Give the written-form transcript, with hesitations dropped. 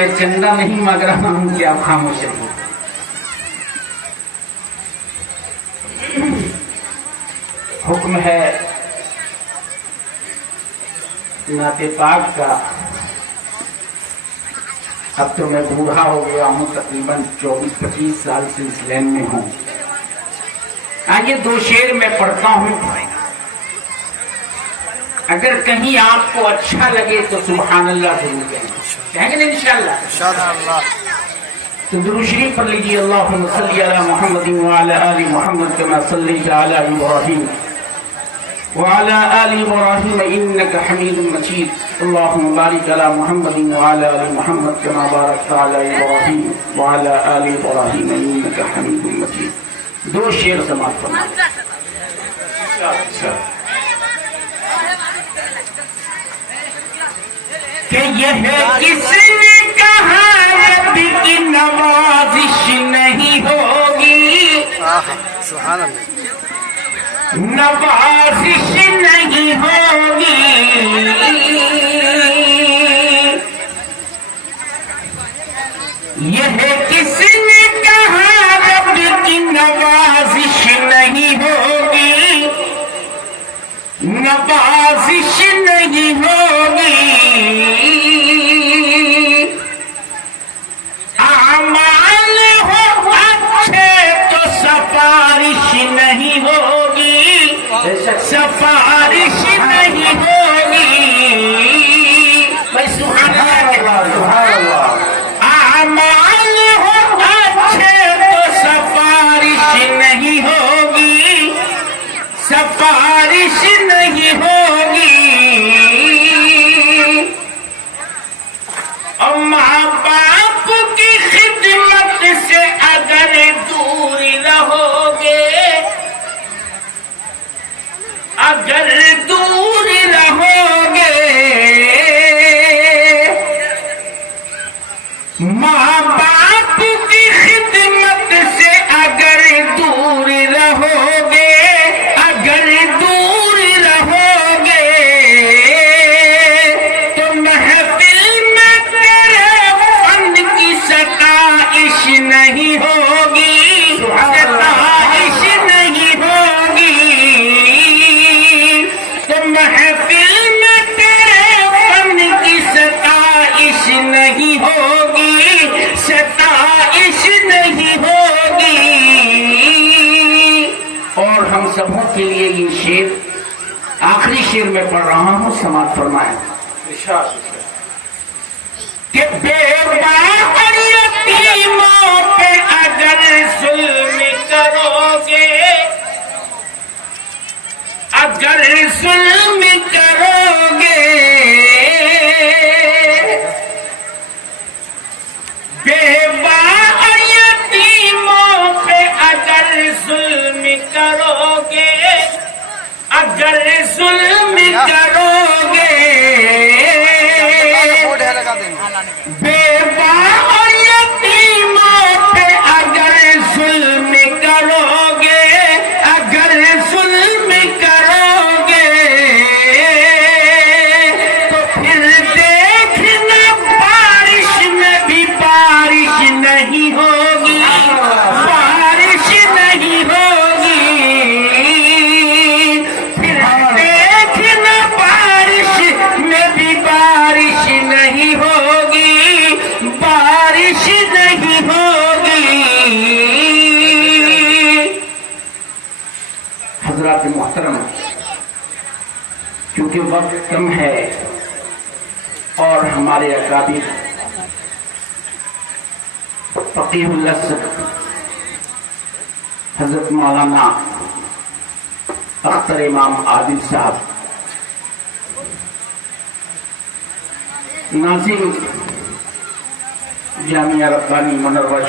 میں چندہ نہیں مانگ رہا ہوں کہ آپ خاموش رہیے. حکم ہے نعت پاک کا. اب تو میں بوڑھا ہو گیا ہوں، تقریباً 24-25 سال سے اس لین میں ہوں. آگے 2 شعر میں پڑھتا ہوں، اگر کہیں آپ کو اچھا لگے تو سبحان اللہ ضرور کہیں گے نا انشاءاللہ. تو درود شریف پڑھ لیجیے. اللہم صلی علی محمد وعلی آل محمد کما صلیت علی ابراہیم وعلى آل إبراهيم إنك حميد مجيد. اللهم بارك على محمد وعلى آل محمد كما باركت على إبراهيم وعلى آل إبراهيم إنك حميد مجيد. 2 شعر سماعت فرمائیں. کہ یہ کس نے کہا رب کی نوازش نہیں ہوگی، سبحان اللہ. نوازش نہیں ہوگی. یہ کس نے کہا رب کی نوازش نہیں ہوگی، نوازش نہیں ہوگی. اعمال ہو اچھے تو سفارش نہیں ہوگی، سفارش نہیں ہوگی. اعمال ہو اچھے تو سفارش نہیں ہوگی، سفارش نہیں ہوگی. اور ماں باپ کی خدمت سے اگر دور رہو گے، اگر دور رہو گے، ماں باپ کی خدمت سے اگر دور رہو گے، اگر دور رہو گے، تو محفل میں تیرے فن کی ستائش نہیں ہوگی، ستائش نہیں ہوگی. تو محفل میں تیرے فن کی ستائش نہیں ہوگی، ستائش نہیں ہوگی. اور ہم سبوں کے لیے یہ شعر آخری شعر میں پڑھ رہا ہوں، سماعت فرمائیں. کہ بے اور یتیموں پہ اگر ظلم کرو گے، اگر ظلم کرو گے، بیوہ اور یتیموں پہ اگر ظلم کرو گے، اگر ظلم کرو گے، بیوہ اور یتیموں پہ اگر ظلم کرو گے، اگر ظلم کرو گے، تو پھر دیکھنا بارش میں بھی بارش نہیں ہوگی، بارش نہیں ہوگی. پھر دیکھنا بارش میں بھی بارش نہیں ہوگی، بارش نہیں ہوگی. حضرات محترم، کیونکہ وقت کم ہے اور ہمارے اکابر فقیہ الازہر حضرت مولانا اختر امام عادل صاحب ناظم جامعہ ربانی منور